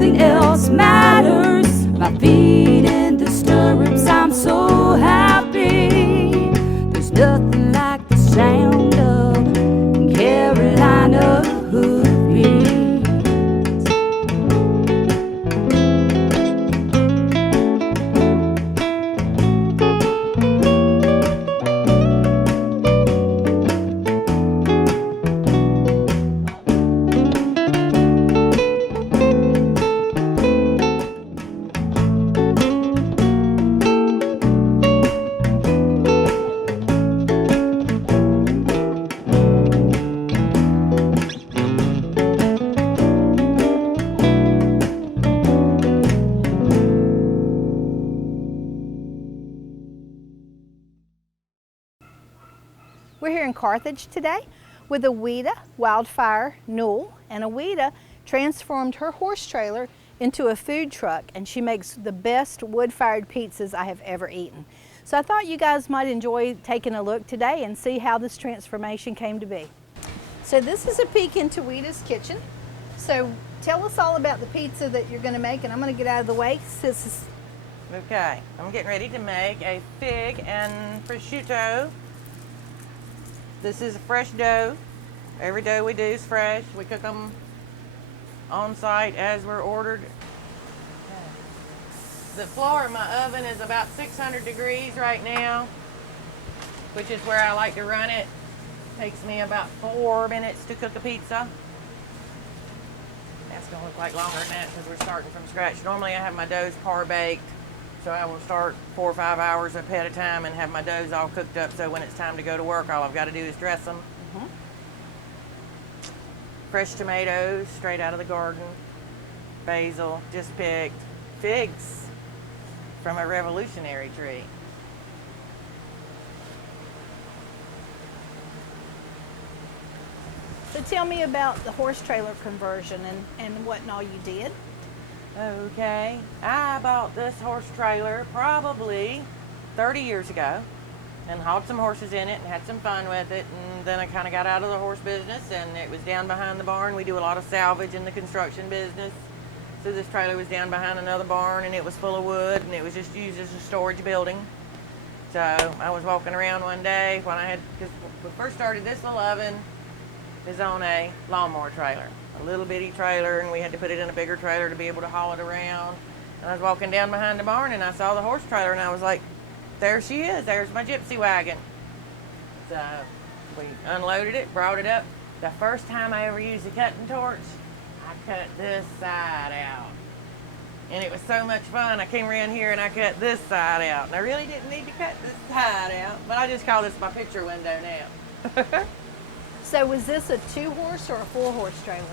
nothing else matters. My feet in the stirrups, I'm so happy. There's nothing like the sound of Carolina hoofbeats. We're here in Carthage today with Qouida Wildfire Newell, and Qouida transformed her horse trailer into a food truck, and she makes the best wood-fired pizzas I have ever eaten. So I thought you guys might enjoy taking a look today and see how this transformation came to be. So this is a peek into Qouida's kitchen. So tell us all about the pizza that you're going to make, and I'm going to get out of the way. Okay, I'm getting ready to make a fig and prosciutto. This is a fresh dough. Every dough we do is fresh. We cook them on site as we're ordered. The floor of my oven is about 600 degrees right now, which is where I like to run it. Takes me about 4 minutes to cook a pizza. That's gonna look like longer than that because we're starting from scratch. Normally I have my doughs par baked, so I will start 4 or 5 hours ahead of time and have my doughs all cooked up, so when it's time to go to work, all I've got to do is dress them. Fresh tomatoes, straight out of the garden. Basil, just picked. Figs from a revolutionary tree. So tell me about the horse trailer conversion and what and all you did. Okay, I bought this horse trailer probably 30 years ago and hauled some horses in it and had some fun with it, and then I kind of got out of the horse business, and it was down behind the barn. We do a lot of salvage in the construction business, so this trailer was down behind another barn, and it was full of wood, and it was just used as a storage building. So I was walking around one day when because we first started, this little oven is on a lawnmower trailer. A little bitty trailer, and we had to put it in a bigger trailer to be able to haul it around. And I was walking down behind the barn and I saw the horse trailer, and I was like, there she is, there's my gypsy wagon. So we unloaded it, brought it up. The first time I ever used a cutting torch, I cut this side out. And it was so much fun. I came around here and I cut this side out. And I really didn't need to cut this side out, but I just call this my picture window now. So was this a 2-horse or a 4-horse trailer?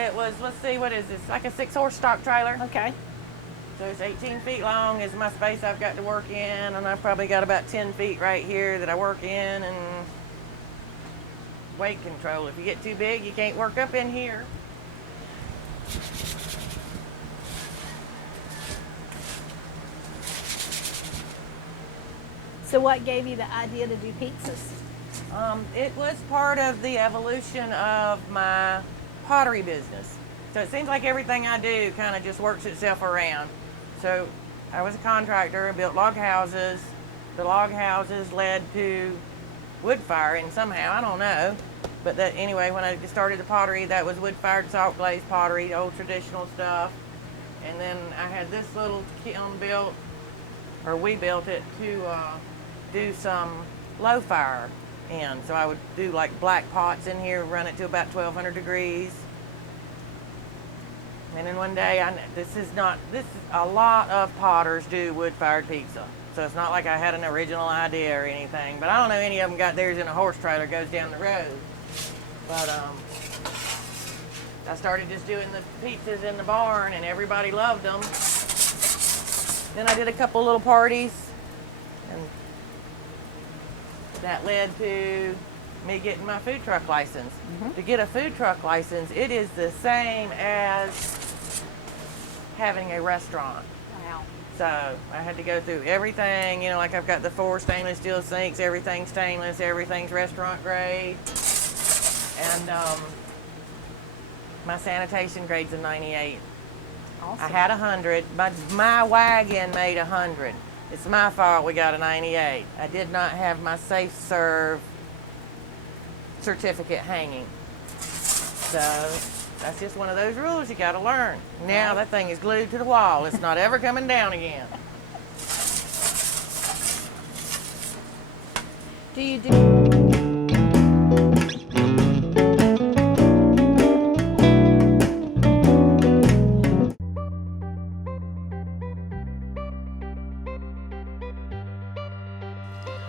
It was, let's see, what is this? Like a 6-horse stock trailer. Okay. So it's 18 feet long is my space I've got to work in, and I've probably got about 10 feet right here that I work in, and weight control. If you get too big, you can't work up in here. So what gave you the idea to do pizzas? It was part of the evolution of my pottery business. So it seems like everything I do kind of just works itself around. So I was a contractor, I built log houses. The log houses led to wood firing somehow, I don't know. But that, anyway, when I started the pottery, that was wood-fired salt glaze pottery, old traditional stuff. And then I had this little kiln built, or we built it to do some low fire in. So I would do like black pots in here, run it to about 1200 degrees. And then one day, a lot of potters do wood-fired pizza. So it's not like I had an original idea or anything, but I don't know any of them got theirs in a horse trailer goes down the road. But I started just doing the pizzas in the barn, and everybody loved them. Then I did a couple little parties, and that led to me getting my food truck license. To get a food truck license, it is the same as having a restaurant. Wow. So I had to go through everything, you know, like I've got the 4 stainless steel sinks, everything's stainless, everything's restaurant grade. And my sanitation grade's a 98. Awesome. I had 100. My wagon made 100. It's my fault we got a 98. I did not have my safe serve certificate hanging. So that's just one of those rules you got to learn. Now that thing is glued to the wall. It's not ever coming down again. Do you do?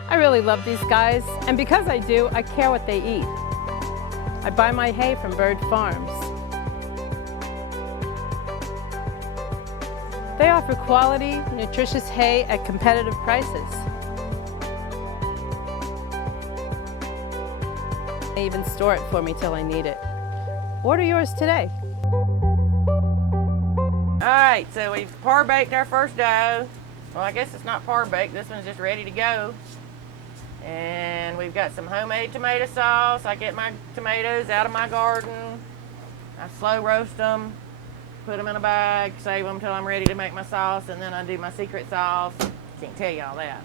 I really love these guys, and because I do, I care what they eat. I buy my hay from Bird Farms. They offer quality, nutritious hay at competitive prices. They even store it for me till I need it. Order yours today. All right, so we've par baked our first dough. Well, I guess it's not par baked. This one's just ready to go. And we've got some homemade tomato sauce. I get my tomatoes out of my garden. I slow roast them, put them in a bag, save them till I'm ready to make my sauce, and then I do my secret sauce. Can't tell you all that.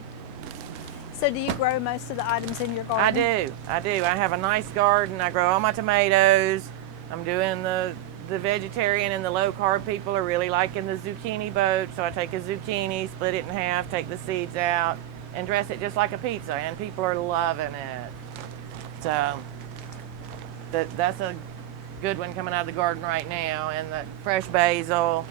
So do you grow most of the items in your garden? I do. I have a nice garden. I grow all my tomatoes. I'm doing the vegetarian and the low carb people are really liking the zucchini boat. So I take a zucchini, split it in half, take the seeds out, and dress it just like a pizza, and people are loving it. So that's a good one coming out of the garden right now. And the fresh basil.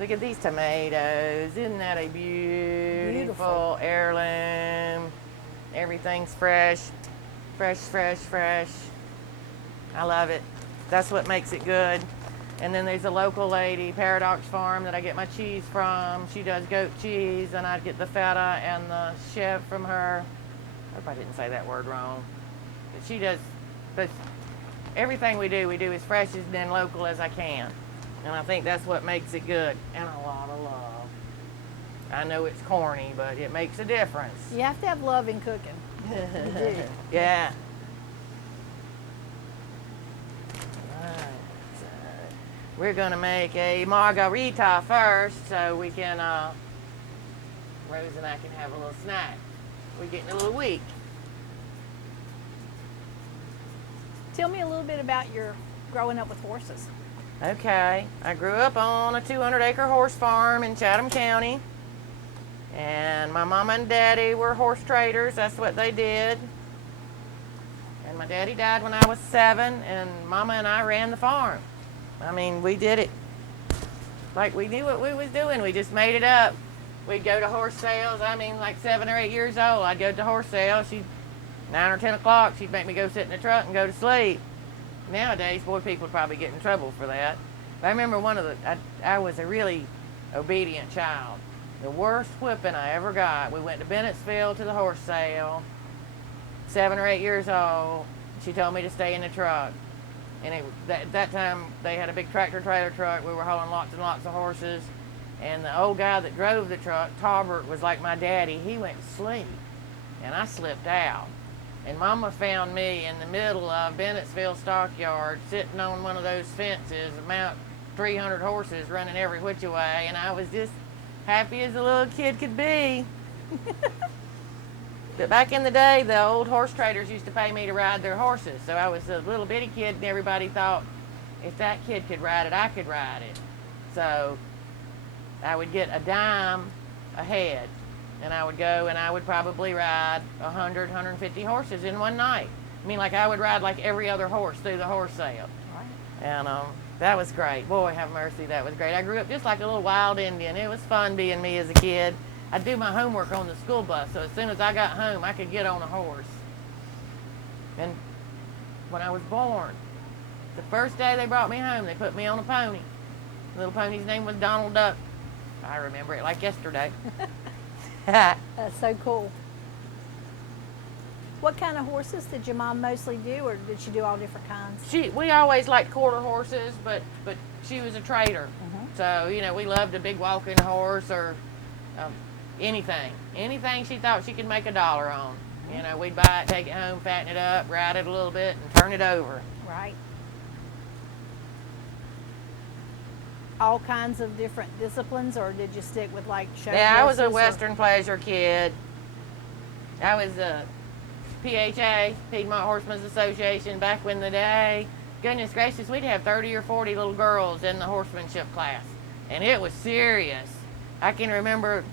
Look at these tomatoes. Isn't that a beautiful heirloom? Everything's fresh. Fresh, fresh, fresh. I love it. That's what makes it good. And then there's a local lady, Paradox Farm, that I get my cheese from. She does goat cheese, and I get the feta and the chef from her. I hope I didn't say that word wrong. But she does, but everything we do as fresh and local as I can. And I think that's what makes it good. And a lot of love. I know it's corny, but it makes a difference. You have to have love in cooking. You do. Yeah. We're gonna make a margarita first, so we can, Rose and I can have a little snack. We're getting a little weak. Tell me a little bit about your growing up with horses. Okay, I grew up on a 200-acre horse farm in Chatham County, and my mama and daddy were horse traders. That's what they did. And my daddy died when I was 7, and mama and I ran the farm. I mean, we did it like we knew what we was doing. We just made it up. We'd go to horse sales. I mean, like 7 or 8 years old, I'd go to horse sales. 9 or 10 o'clock, she'd make me go sit in the truck and go to sleep. Nowadays, boy, people would probably get in trouble for that. But I remember I was a really obedient child. The worst whipping I ever got, we went to Bennettsville to the horse sale, 7 or 8 years old. She told me to stay in the truck. And at that time, they had a big tractor-trailer truck. We were hauling lots and lots of horses. And the old guy that drove the truck, Talbert, was like my daddy. He went to sleep, and I slipped out. And Mama found me in the middle of Bennettsville Stockyard, sitting on one of those fences, about 300 horses running every which way, and I was just happy as a little kid could be. But back in the day, the old horse traders used to pay me to ride their horses. So I was a little bitty kid, and everybody thought, if that kid could ride it, I could ride it. So I would get a dime a head, and I would go and I would probably ride 100, 150 horses in one night. I mean, like I would ride like every other horse through the horse sale. Right. And that was great. Boy, have mercy, that was great. I grew up just like a little wild Indian. It was fun being me as a kid. I'd do my homework on the school bus, so as soon as I got home, I could get on a horse. And when I was born, the first day they brought me home, they put me on a pony. The little pony's name was Donald Duck. I remember it like yesterday. That's so cool. What kind of horses did your mom mostly do, or did she do all different kinds? We always liked quarter horses, but she was a trader. So, you know, we loved a big walking horse or anything she thought she could make $1 on. You know, we'd buy it, take it home, fatten it up, ride it a little bit, and turn it over. Right. all kinds of different disciplines, or did you stick with like show Yeah, I was a horses, or- Western pleasure kid. I was a PHA, Piedmont Horsemen's Association, back in the day. Goodness gracious, we'd have 30 or 40 little girls in the horsemanship class, and it was serious. I can remember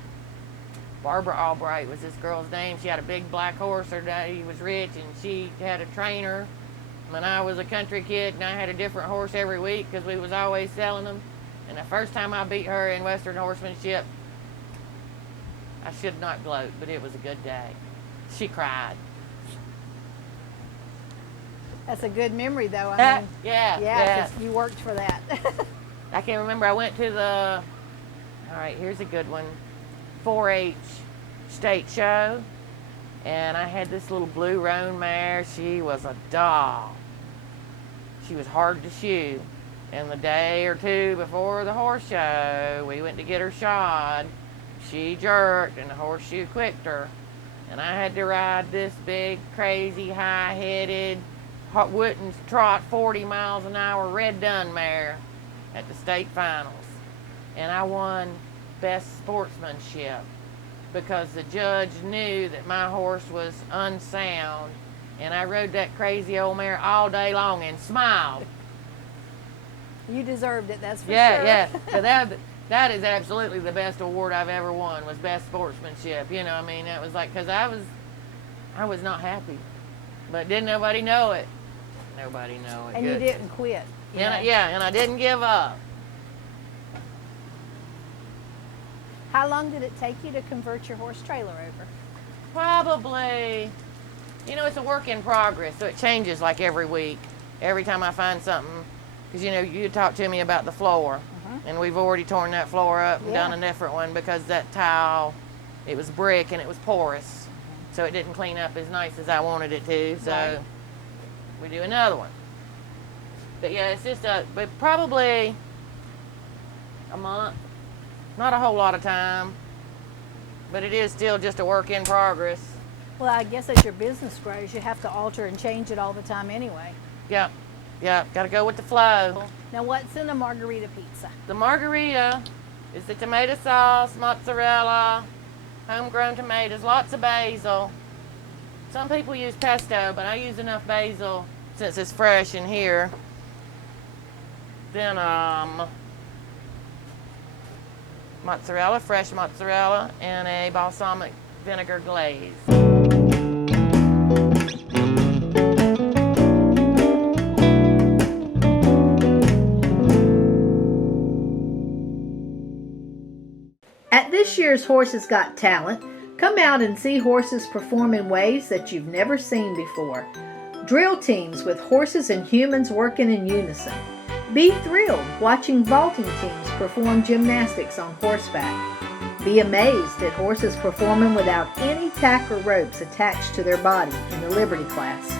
Barbara Albright was this girl's name. She had a big black horse. Her daddy was rich, and she had a trainer. When I was a country kid, and I had a different horse every week because we was always selling them. And the first time I beat her in Western horsemanship, I should not gloat, but it was a good day. She cried. That's a good memory, though. I mean, yeah. 'cause you worked for that. I can remember I went to the, all right, here's a good one, 4-H state show, and I had this little blue roan mare. She was a doll. She was hard to shoe. And the day or two before the horse show, we went to get her shod. She jerked, and the horseshoe quicked her. And I had to ride this big, crazy, high-headed, wouldn't trot 40 miles an hour red dun mare at the state finals. And I won best sportsmanship because the judge knew that my horse was unsound, and I rode that crazy old mare all day long and smiled. You deserved it, that's for sure. Yeah. So that is absolutely the best award I've ever won, was best sportsmanship. You know, I mean, that was like, because I was not happy, but didn't nobody know it. Nobody know it. And Good. you didn't quit. you know. And I didn't give up. How long did it take you to convert your horse trailer over? Probably, you know, it's a work in progress, so it changes like every week. Every time I find something, because you know, you talked to me about the floor, and we've already torn that floor up and done a different one because that tile, it was brick and it was porous, so it didn't clean up as nice as I wanted it to. So we do another one. But yeah, it's just but probably a month. Not a whole lot of time, but it is still just a work in progress. Well, I guess as your business grows, you have to alter and change it all the time anyway. Yep, got to go with the flow. Now, what's in a margarita pizza? The margarita is the tomato sauce, mozzarella, homegrown tomatoes, lots of basil. Some people use pesto, but I use enough basil since it's fresh in here. Then mozzarella, fresh mozzarella, and a balsamic vinegar glaze. At this year's Horses Got Talent, come out and see horses perform in ways that you've never seen before. Drill teams with horses and humans working in unison. Be thrilled watching vaulting teams perform gymnastics on horseback. Be amazed at horses performing without any tack or ropes attached to their body in the Liberty class.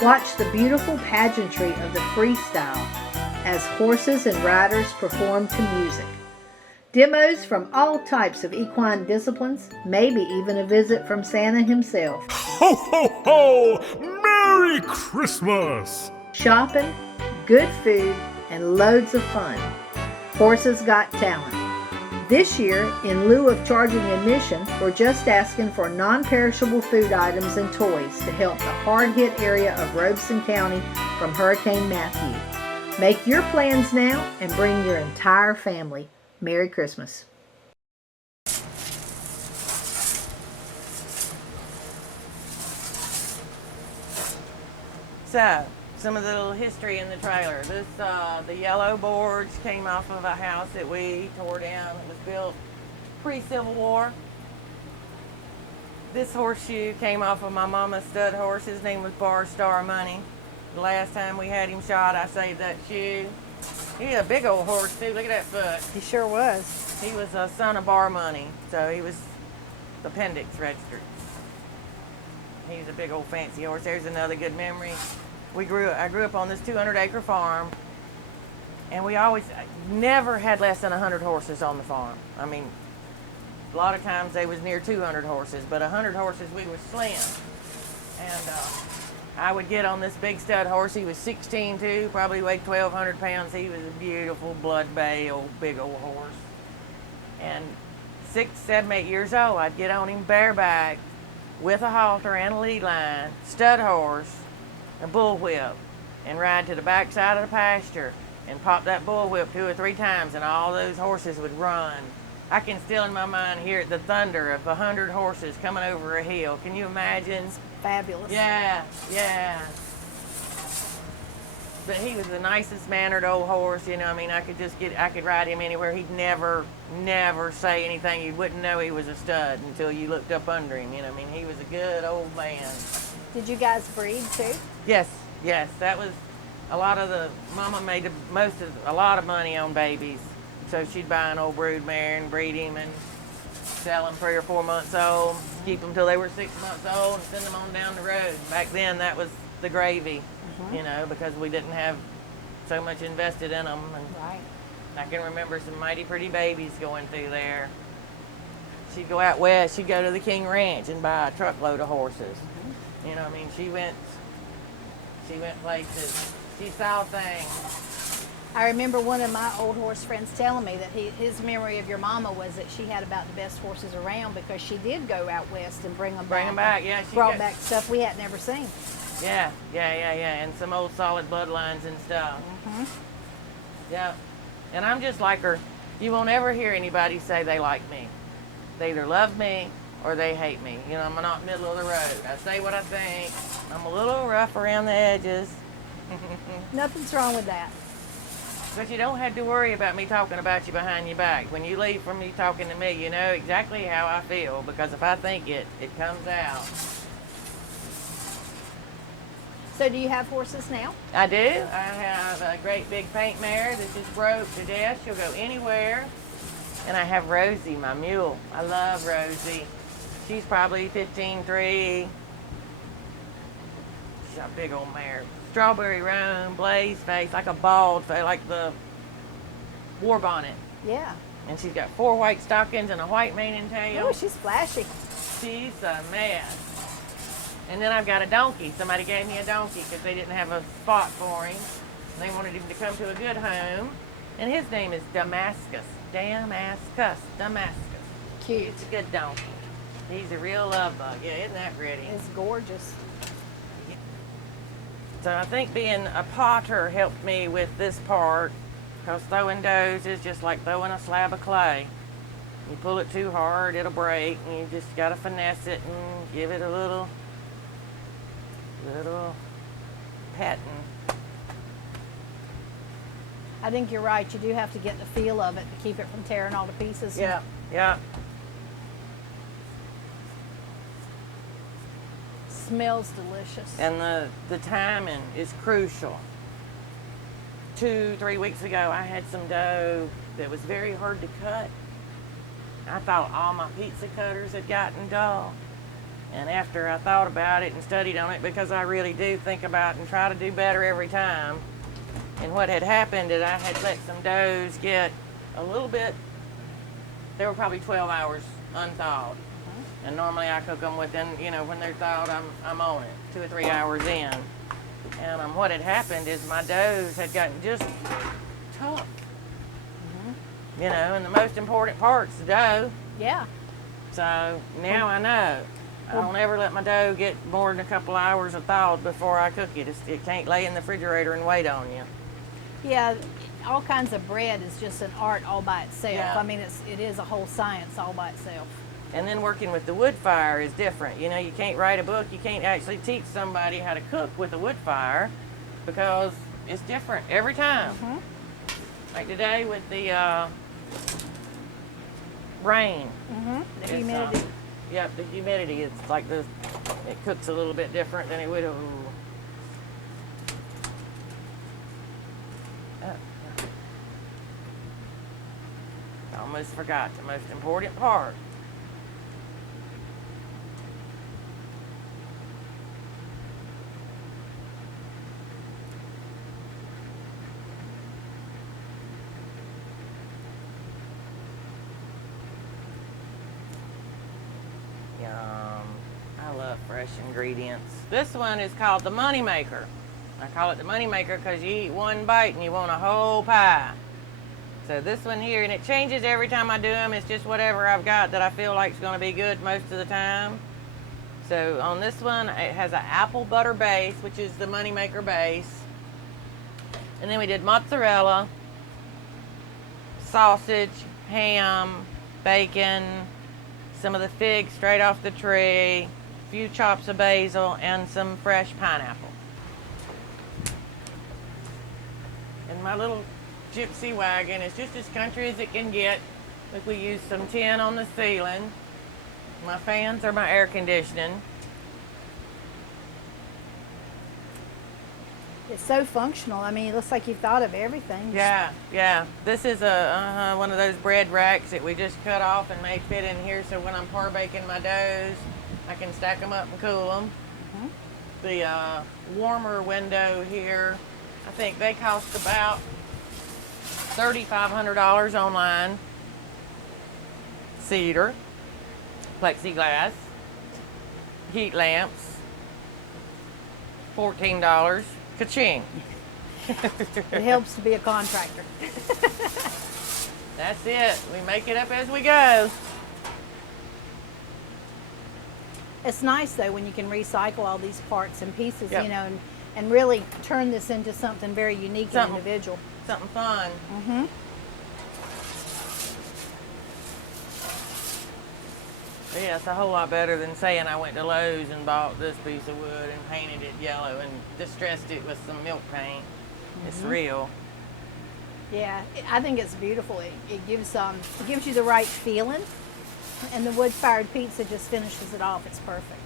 Watch the beautiful pageantry of the freestyle as horses and riders perform to music. Demos from all types of equine disciplines, maybe even a visit from Santa himself. Ho, ho, ho! Merry Christmas! Shopping, good food, and loads of fun. Horses Got Talent. This year, in lieu of charging admission, we're just asking for non-perishable food items and toys to help the hard-hit area of Robeson County from Hurricane Matthew. Make your plans now and bring your entire family. Merry Christmas. So, some of the little history in the trailer. This, the yellow boards came off of a house that we tore down. It was built pre-Civil War. This horseshoe came off of my mama's stud horse. His name was Bar Star Money. The last time we had him shot, I saved that shoe. He's a big old horse too. Look at that foot. He sure was. He was a son of Bar Money, so he was appendix registered. He's a big old fancy horse. There's another good memory. I grew up on this 200-acre farm, and we always never had less than 100 horses on the farm. I mean, a lot of times they was near 200 horses, but 100 horses we were slim. And I would get on this big stud horse. He was 16 too, probably weighed 1,200 pounds. He was a beautiful blood bay, big old horse. And 6, 7, 8 years old, I'd get on him bareback with a halter and a lead line, stud horse, a bullwhip, and ride to the back side of the pasture and pop that bullwhip 2 or 3 times, and all those horses would run. I can still in my mind hear the thunder of 100 horses coming over a hill. Can you imagine? Fabulous. Yeah, yeah. But he was the nicest mannered old horse, you know. I mean, I could ride him anywhere. He'd never say anything. You wouldn't know he was a stud until you looked up under him, you know. I mean, he was a good old man. Did you guys breed too? Yes. That was a lot of the mama made a lot of money on babies. So she'd buy an old brood mare and breed him and sell them 3 or 4 months old, keep them till they were 6 months old, and send them on down the road. Back then, that was the gravy, you know, because we didn't have so much invested in them. And Right. I can remember some mighty pretty babies going through there. She'd go out west. She'd go to the King Ranch and buy a truckload of horses. You know, I mean, she went places. She saw things. I remember one of my old horse friends telling me that his memory of your mama was that she had about the best horses around because she did go out west and bring them back. Yeah. Brought back stuff we had never seen. Yeah, and some old solid bloodlines and stuff. Yeah, and I'm just like her. You won't ever hear anybody say they like me. They either love me or they hate me. You know, I'm not middle of the road. I say what I think. I'm a little rough around the edges. Nothing's wrong with that. But you don't have to worry about me talking about you behind your back. When you leave from me talking to me, you know exactly how I feel, because if I think it, it comes out. So do you have horses now? I do. I have a great big paint mare that just broke to death. She'll go anywhere. And I have Rosie, my mule. I love Rosie. She's probably 15-3. She's a big old mare. Strawberry roan, blaze face, like a bald face, like the war bonnet. Yeah. And she's got 4 white stockings and a white mane and tail. Oh, she's flashy. She's a mess. And then I've got a donkey. Somebody gave me a donkey because they didn't have a spot for him. They wanted him to come to a good home. And his name is Damascus. Damascus. Cute. It's a good donkey. He's a real love bug. Yeah, isn't that pretty? It's gorgeous. So I think being a potter helped me with this part, because throwing does is just like throwing a slab of clay. You pull it too hard, it'll break, and you just got to finesse it and give it a little patting. I think you're right. You do have to get the feel of it to keep it from tearing all to pieces. Yeah. Smells delicious. And the timing is crucial. 2-3 weeks ago, I had some dough that was very hard to cut. I thought all my pizza cutters had gotten dull. And after I thought about it and studied on it, because I really do think about and try to do better every time, and what had happened is I had let some doughs get a little bit, they were probably 12 hours unthawed. And normally I cook them within, you know, when they're thawed, I'm on it, 2 or 3 hours in. And what had happened is my doughs had gotten just tough. You know, and the most important part's the dough. Yeah. So now I know. I don't ever let my dough get more than a couple hours of thawed before I cook it. It can't lay in the refrigerator and wait on you. Yeah, all kinds of bread is just an art all by itself. Yeah. I mean, it is a whole science all by itself. And then working with the wood fire is different. You know, you can't write a book. You can't actually teach somebody how to cook with a wood fire, because it's different every time. Like today with the rain. The humidity. Yep, the humidity. It's like it cooks a little bit different than it would have. I almost forgot the most important part. Yum. I love fresh ingredients. This one is called the Money Maker. I call it the Money Maker because you eat one bite and you want a whole pie. So this one here, and it changes every time I do them. It's just whatever I've got that I feel like is going to be good most of the time. So on this one, it has an apple butter base, which is the Money Maker base. And then we did mozzarella, sausage, ham, bacon, some of the figs straight off the tree, a few chops of basil, and some fresh pineapple. And my little gypsy wagon is just as country as it can get. Look, we used some tin on the ceiling. My fans are my air conditioning. It's so functional. I mean, it looks like you've thought of everything. Yeah, yeah. This is a one of those bread racks that we just cut off and made fit in here, so when I'm par baking my doughs, I can stack them up and cool them. Mm-hmm. The warmer window here, I think they cost about $3,500 online. Cedar, plexiglass, heat lamps, $14. Ka-ching. It helps to be a contractor. That's it. We make it up as we go. It's nice though when you can recycle all these parts and pieces, Yep. you know, and really turn this into something very unique and individual. Something fun. Mm-hmm. Yeah, it's a whole lot better than saying I went to Lowe's and bought this piece of wood and painted it yellow and distressed it with some milk paint. Mm-hmm. It's real. Yeah, I think it's beautiful. It gives you the right feeling, and the wood-fired pizza just finishes it off. It's perfect.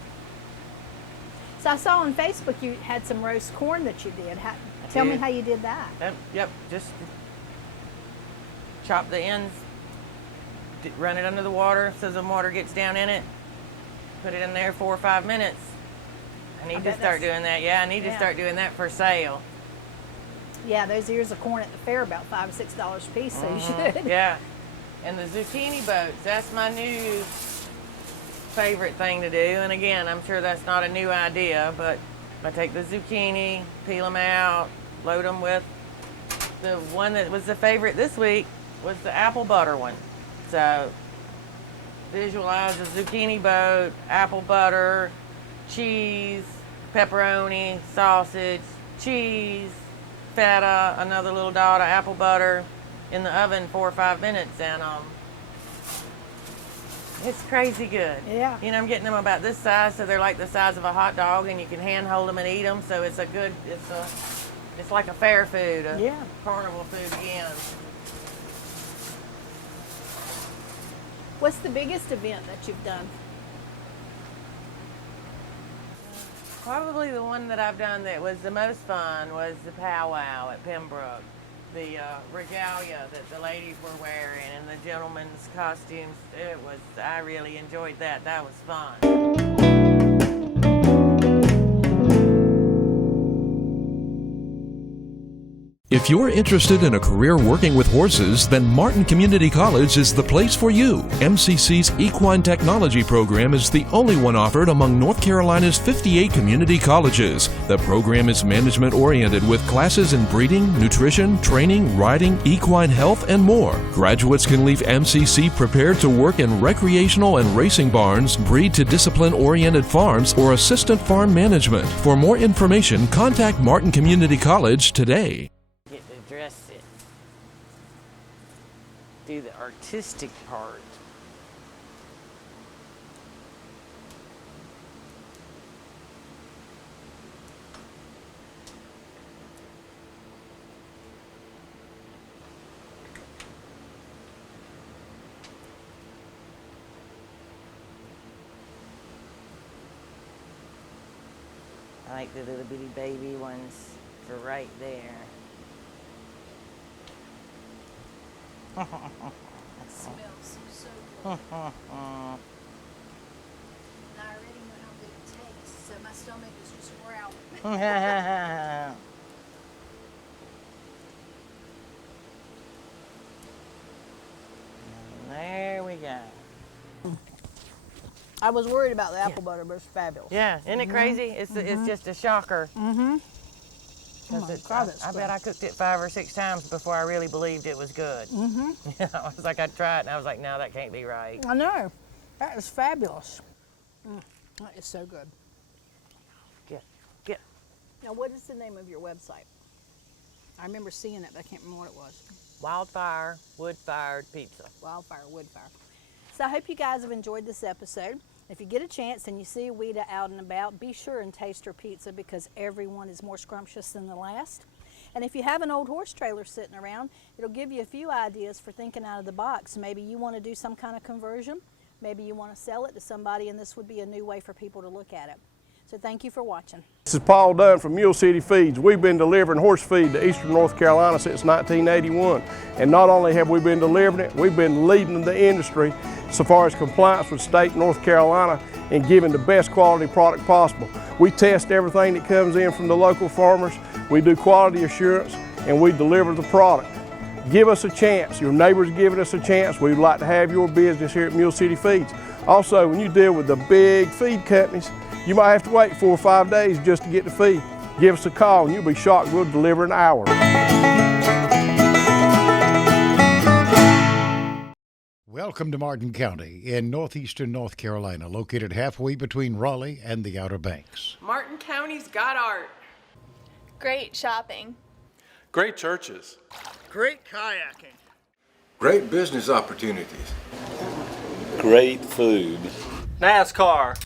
So I saw on Facebook you had some roast corn that you did. Tell me how you did that. Yep, just chop the ends, run it under the water so the water gets down in it, put it in there 4 or 5 minutes. I need to start doing that. Yeah, I need to start doing that for sale. Yeah, those ears of corn at the fair about $5 or $6 a piece, so you should. Yeah, and the zucchini boats, that's my new favorite thing to do. And again, I'm sure that's not a new idea, but I take the zucchini, peel them out, load them with the one that was the favorite this week was the apple butter one. So visualize a zucchini boat, apple butter, cheese, pepperoni, sausage, cheese, feta, another little dot of apple butter in the oven 4 or 5 minutes, and it's crazy good. Yeah. You know, I'm getting them about this size, so they're like the size of a hot dog, and you can hand hold them and eat them. So it's it's like a fair food, a carnival food again. What's the biggest event that you've done? Probably the one that I've done that was the most fun was the powwow at Pembroke. The regalia that the ladies were wearing and the gentlemen's costumes. I really enjoyed that. That was fun. If you're interested in a career working with horses, then Martin Community College is the place for you. MCC's Equine Technology program is the only one offered among North Carolina's 58 community colleges. The program is management-oriented with classes in breeding, nutrition, training, riding, equine health, and more. Graduates can leave MCC prepared to work in recreational and racing barns, breed to discipline-oriented farms, or assistant farm management. For more information, contact Martin Community College today. Dress it. Do the artistic part. I like the little bitty baby ones for right there. It smells so good. And I already know how good it tastes, so my stomach is just growling. There we go. I was worried about the apple butter, but it's fabulous. Yeah, isn't it crazy? It's just a shocker. Oh my God, I bet I cooked it 5 or 6 times before I really believed it was good. Yeah, I was like, I'd try it, and I was like, no, that can't be right. I know. That is fabulous. That is so good. Get. Now, what is the name of your website? I remember seeing it, but I can't remember what it was. Wildfire Wood-Fired Pizza. Wildfire Woodfire. So I hope you guys have enjoyed this episode. If you get a chance and you see Qouida out and about, be sure and taste her pizza because everyone is more scrumptious than the last. And if you have an old horse trailer sitting around, it'll give you a few ideas for thinking out of the box. Maybe you want to do some kind of conversion. Maybe you want to sell it to somebody, and this would be a new way for people to look at it. So thank you for watching. This is Paul Dunn from Mule City Feeds. We've been delivering horse feed to Eastern North Carolina since 1981. And not only have we been delivering it, we've been leading the industry so far as compliance with state North Carolina and giving the best quality product possible. We test everything that comes in from the local farmers. We do quality assurance and we deliver the product. Give us a chance. Your neighbors giving us a chance. We'd like to have your business here at Mule City Feeds. Also, when you deal with the big feed companies, you might have to wait 4 or 5 days just to get the feed. Give us a call and you'll be shocked we'll deliver in an hour. Welcome to Martin County in northeastern North Carolina, located halfway between Raleigh and the Outer Banks. Martin County's got art. Great shopping. Great churches. Great kayaking. Great business opportunities. Great food. NASCAR.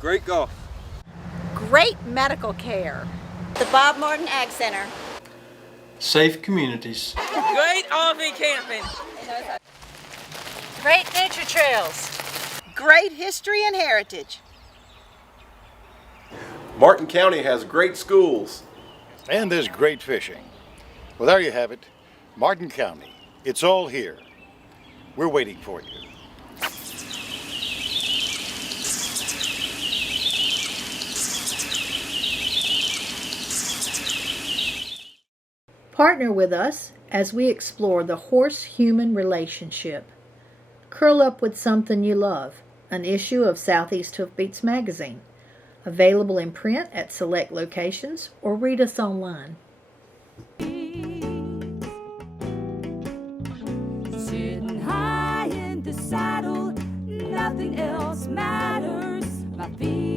Great golf. Great medical care. The Bob Martin Ag Center. Safe communities. Great RV camping. Great nature trails. Great history and heritage. Martin County has great schools. And there's great fishing. Well, there you have it. Martin County. It's all here. We're waiting for you. Partner with us as we explore the horse-human relationship. Curl up with something you love, an issue of Southeast Hoofbeats magazine. Available in print at select locations or read us online. Sitting high in the saddle, nothing else matters. My feet